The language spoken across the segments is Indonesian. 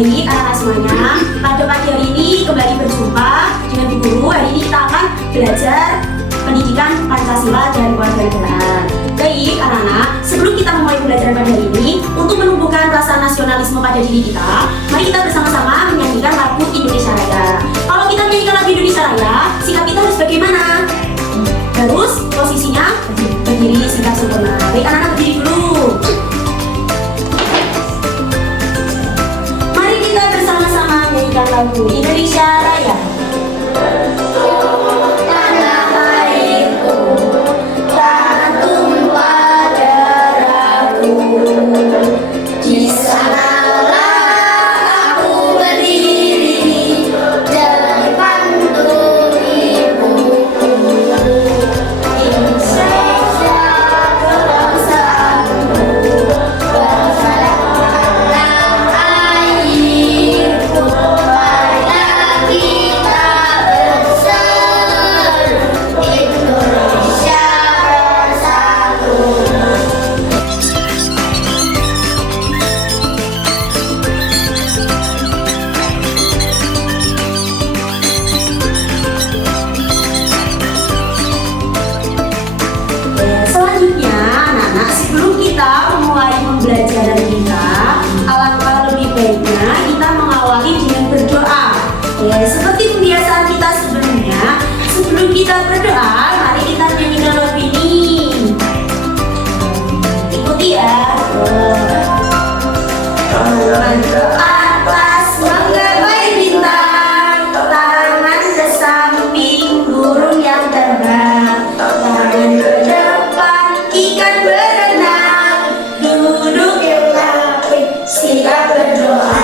Baik anak-anak semuanya, pada pagi hari ini kembali berjumpa dengan Bu Guru. Hari ini kita akan belajar pendidikan Pancasila dan kewarganegaraan. Baik anak-anak, sebelum kita memulai pembelajaran pada hari ini, untuk menumbuhkan rasa nasionalisme pada diri kita, mari kita bersama-sama menyanyikan lagu Indonesia Raya. Kalau kita menyanyikan lagu Indonesia Raya, sikap kita harus bagaimana? Harus posisinya berdiri tegak sempurna. Baik anak-anak, berdiri dulu. Mari kita bersama-sama menyanyikan lagu Indonesia Raya. Pembelajaran kita, alangkah lebih baiknya kita mengawali dengan berdoa. Ya, seperti kebiasaan kita sebelumnya, sebelum kita berdoa, mari kita nyanyikan lagu ini. Ikuti ya. Berdoa atas menggapai bintang, tangan ke samping burung yang terbang, tangan ke depan ikan berenang, duduk siap berdoa.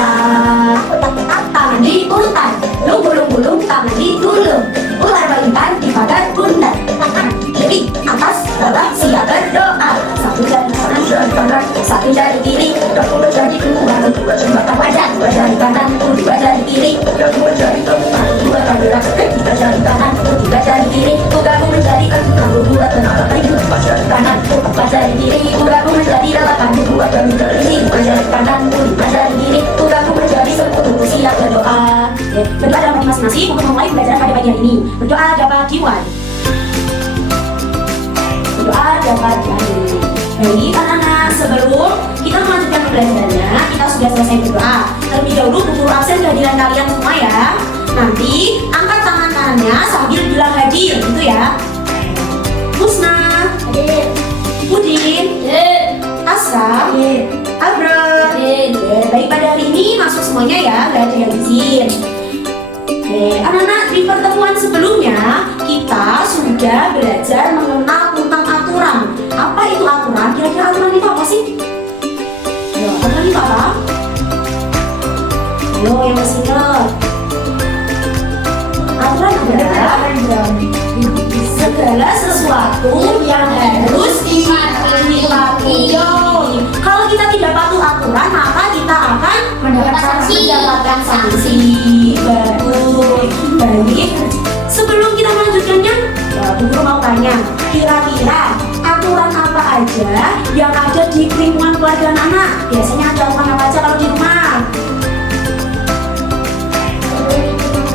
Tangan di urutan, lung-gulung-gulung, tangan di gulung, ular melintang di pagar bundar, lebih atas bawah siap berdoa. Satu jari kanan, satu jari kiri, dua jari dua badan, dua jari kanan, dua jari kiri, dua jari kanan, tiga jari kiri, gabung menjadi dua empat kanan, empat jari kiri, gabung menjadi 8, dua jari kanan, lima jari kiri, gabung menjadi 10, siap berdoa. Berdoa dalam hati masing-masing untuk memulai pembelajaran pada pagi hari ini. Berdoa dapat dimulai. Berdoa dapat dimulai. Baik anak-anak, sebelum kita melanjutkan pembelajarannya, kita sudah selesai berdoa. Terlebih dahulu Bu Guru absen kehadiran kalian semua ya. Nanti angkat tangan kanannya sambil bilang hadir, gitu ya. Musna, hadir. Udin, hadir. Asra, hadir. Abra, hadir. Baik, pada hari ini masuk semuanya ya, nggak ada yang izin. Anak-anak, di pertemuan sebelumnya kita sudah belajar mengenal tentang aturan. Apa itu aturan? Kira-kira aturan itu apa sih? Ya, aturan itu apa? Ayo, yang masih ingat. Aturan adalah segala sesuatu yang harus dipatuhi. Kalau kita tidak patuh aturan, maka kita akan mendapatkan sanksi. Bagus. Baik. Sebelum kita melanjutkannya, ya, Bu Guru mau tanya, kira-kira aturan apa aja yang ada di lingkungan keluarga anak? Biasanya ada aturan apa aja kalau di rumah?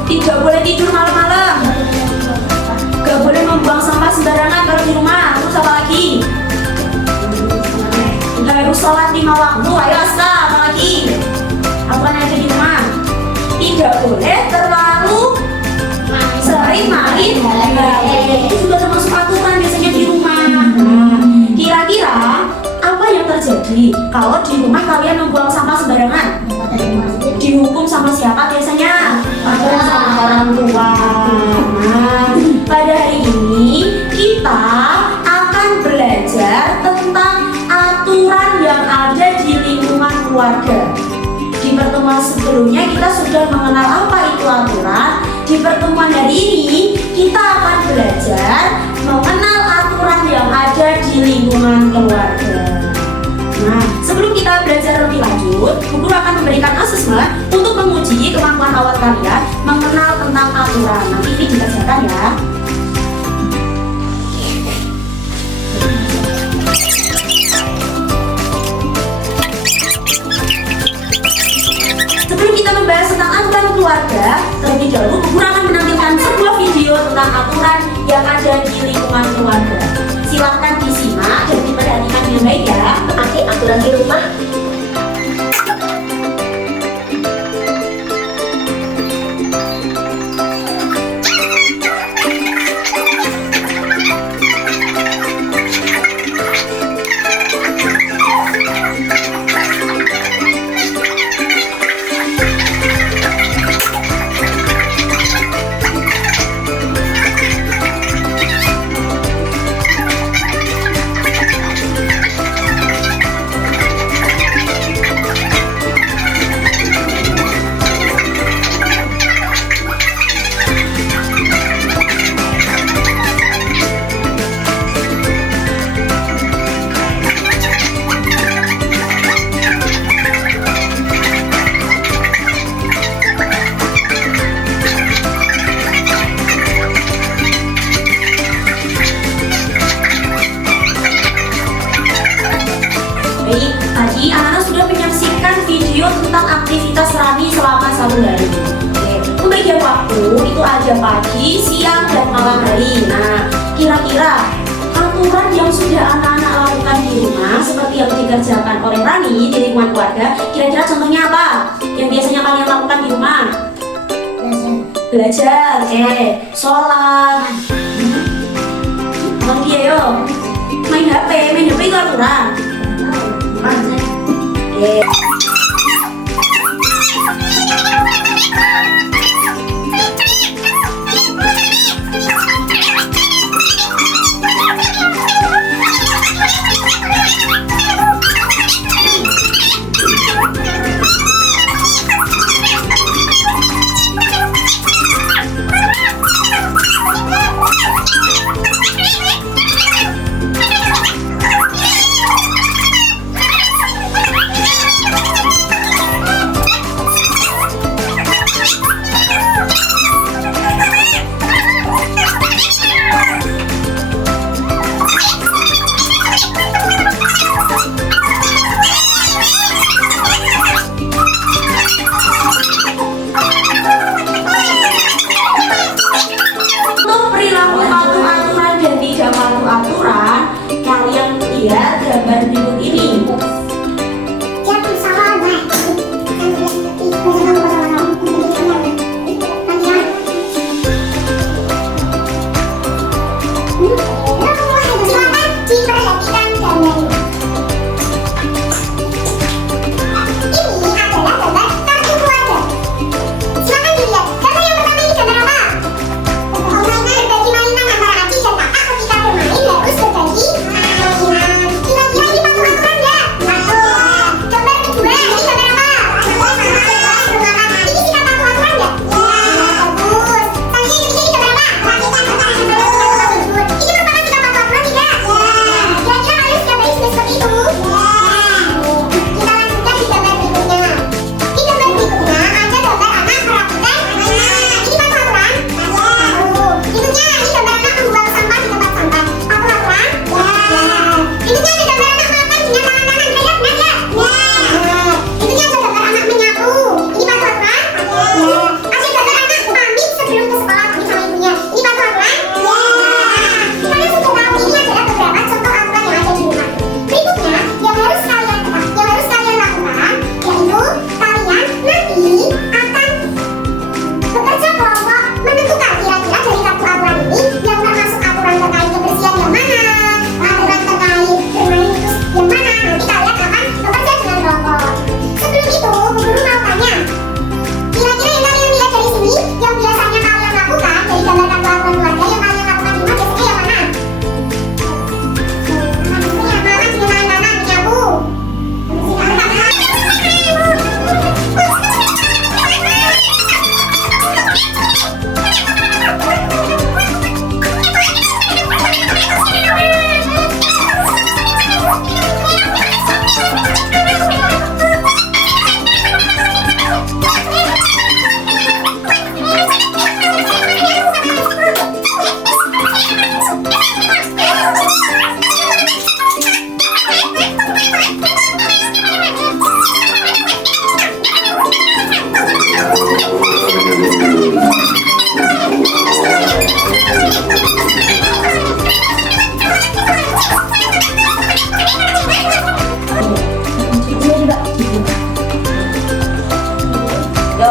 Tidak boleh tidur malam-malam, gak boleh membuang sampah sembarangan kalau di rumah. Terus apa lagi? Harus sholat 5 waktu. Ayo Asta, apa lagi? Aturan yang ada di rumah. Tidak boleh terlalu sering main. Itu juga termasuk aturan biasanya di rumah. Kira-kira apa yang terjadi kalau di rumah kalian membuang sampah sembarangan? Dihukum sama siapa biasanya? Sama orang tua. Nah, pada hari ini kita akan belajar tentang aturan yang ada di lingkungan keluarga. Di pertemuan sebelumnya kita sudah mengenal apa itu aturan. Di pertemuan hari ini kita akan belajar mengenal aturan yang ada di lingkungan keluarga. Nah, sebelum kita belajar lebih lanjut, Bu Guru akan memberikan asesmen untuk menguji kemampuan awal kalian mengenal tentang aturan. Nanti ini dikerjakan ya. Terlebih dahulu, guru akan menampilkan sebuah video tentang aturan yang ada di lingkungan keluarga. Silahkan disimak dan diperhatikan dengan baik ya. Oke, aturan di rumah. Baik, tadi anak-anak sudah menyaksikan video tentang aktivitas Rani selama 1 hari. Oke, pembagian waktu itu ada pagi, siang, dan malam hari. Nah, kira-kira aturan yang sudah anak-anak lakukan di rumah seperti yang dikerjakan oleh Rani di lingkungan keluarga, kira-kira contohnya apa yang biasanya kalian lakukan di rumah? Belajar, sholat, lagi ayo, main HP itu aturan. Oke.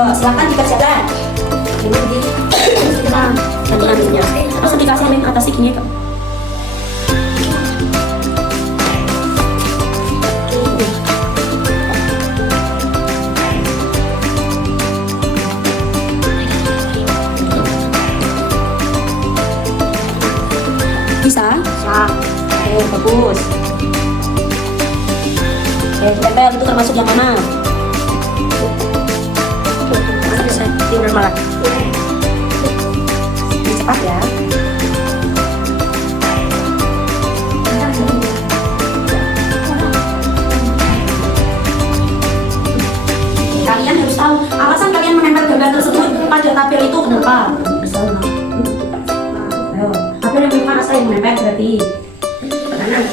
Ayo, silakan dikerjakan. Terus dikasih yang atas gini kak. Bisa? Bisa. Oke, bagus. Oke, tempel itu termasuk yang mana? Tidur malah. Cepat ya. Kalian harus tahu alasan kalian menempel gambar tersebut pada tabel itu kenapa? Ayo, tabel yang mana saya menempel berarti kanan.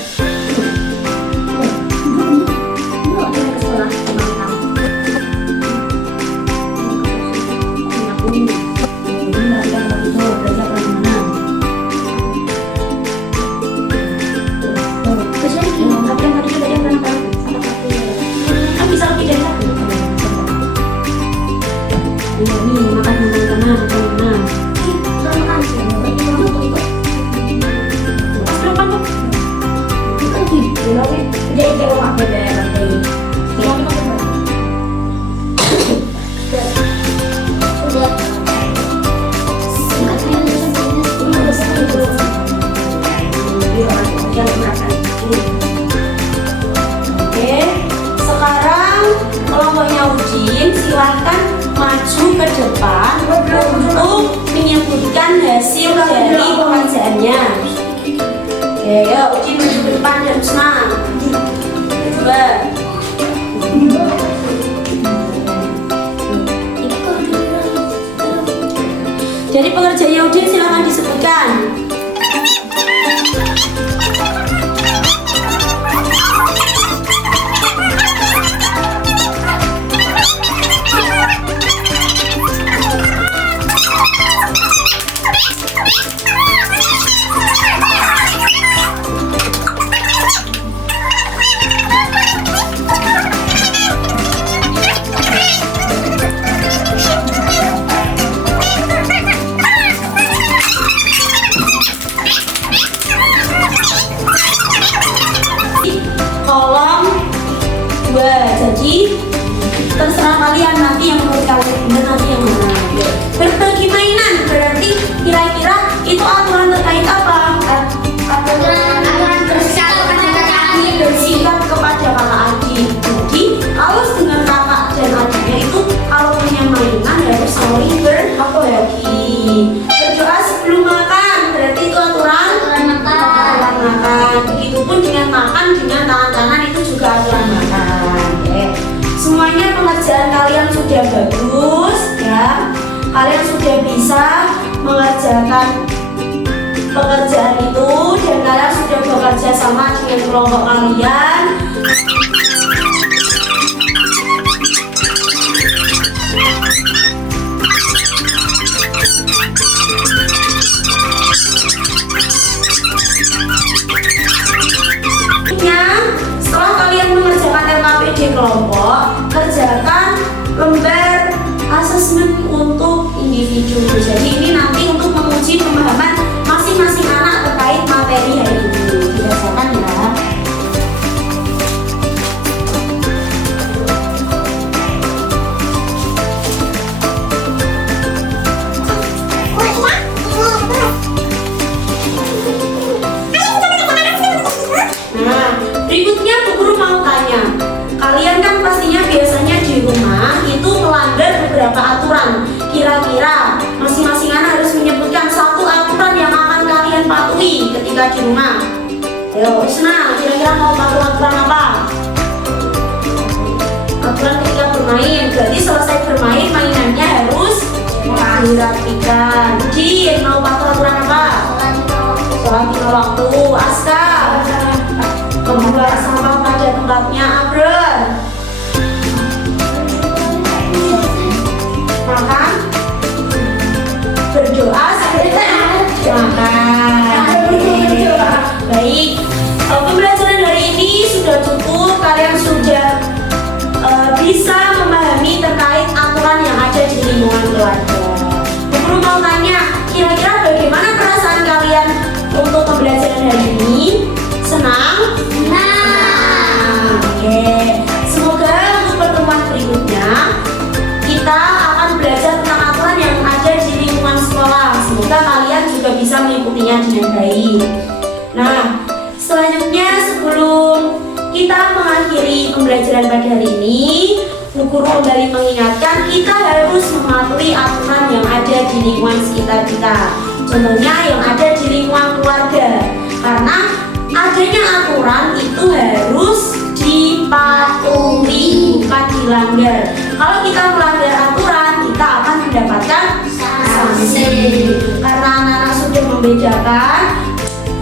Silakan maju ke depan untuk menyebutkan hasil dari pengerjaannya. Oke, yuk Uci maju ke depan dan senang. Coba. Jadi pengerjaannya Uci silakan disebutkan. Jadi terserah kalian nanti yang menurut kalian benar nanti yang mana. Berbagi mainan berarti kira-kira itu aturan terkait apa? Aturan bersikap kepada kakak adik. Jadi kalau dengan kakak dan adiknya itu kalau punya mainan harus saling berbagi. Berdoa sebelum makan berarti itu aturan makan. Begitupun dengan makan dengan tangan kanan itu juga aturan makan. Semuanya pengerjaan kalian sudah bagus ya. Kalian sudah bisa mengerjakan pekerjaan itu dan kalian sudah bekerja sama dengan kelompok kalian. Setelah kalian mengerjakan LKPD kelompok, kerjakan lembar asesmen untuk individu. Jadi ini nanti untuk menguji pemahaman masing-masing anak terkait materi hari ini. Dikerjakan ya. Berikutnya Bu Guru mau tanya, kalian kan pastinya biasanya di rumah itu melanggar beberapa aturan. Kira-kira masing-masing anak harus menyebutkan satu aturan yang akan kalian patuhi ketika di rumah. Ayo, senang. Kira-kira mau patuh aturan apa? Aturan ketika bermain. Berarti selesai bermain mainannya harus dirapikan. Jin, mau patuh aturan apa? Sholat lima waktu. Aska, membuang sampah pada tempatnya. Abron, makan, berdoa sebelum makan. Baik, pembelajaran hari ini sudah cukup. Kalian sudah bisa memahami terkait aturan yang ada pembelajaran pada hari ini, Bu Guru kembali mengingatkan kita harus mematuhi aturan yang ada di lingkungan sekitar kita. Contohnya yang ada di lingkungan keluarga. Karena adanya aturan itu harus dipatuhi, bukan dilanggar. Kalau kita melanggar aturan, kita akan mendapatkan sanksi. Karena anak-anak sudah membedakan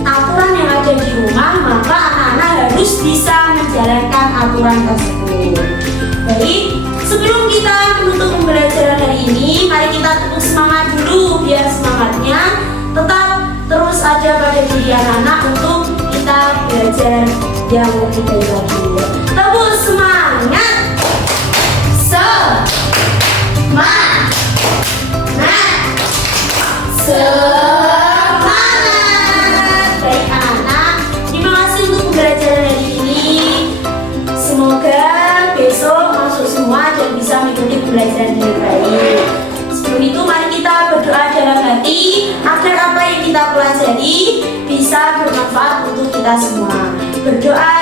aturan yang ada di rumah, maka anak-anak harus bisa menjalankan aturan tersebut. Baik, sebelum kita menutup pembelajaran hari ini, mari kita tepuk semangat dulu biar semangatnya tetap terus ada pada diri anak-anak untuk kita belajar yang lebih baik lagi. Tepuk semangat. Semangat. Baik anak-anak, terima kasih untuk pembelajaran hari ini. Semoga besok masuk semua dan bisa mengikuti pembelajaran dengan baik. Sebelum itu mari kita berdoa dalam hati agar apa yang kita pelajari bisa bermanfaat untuk kita semua. Berdoa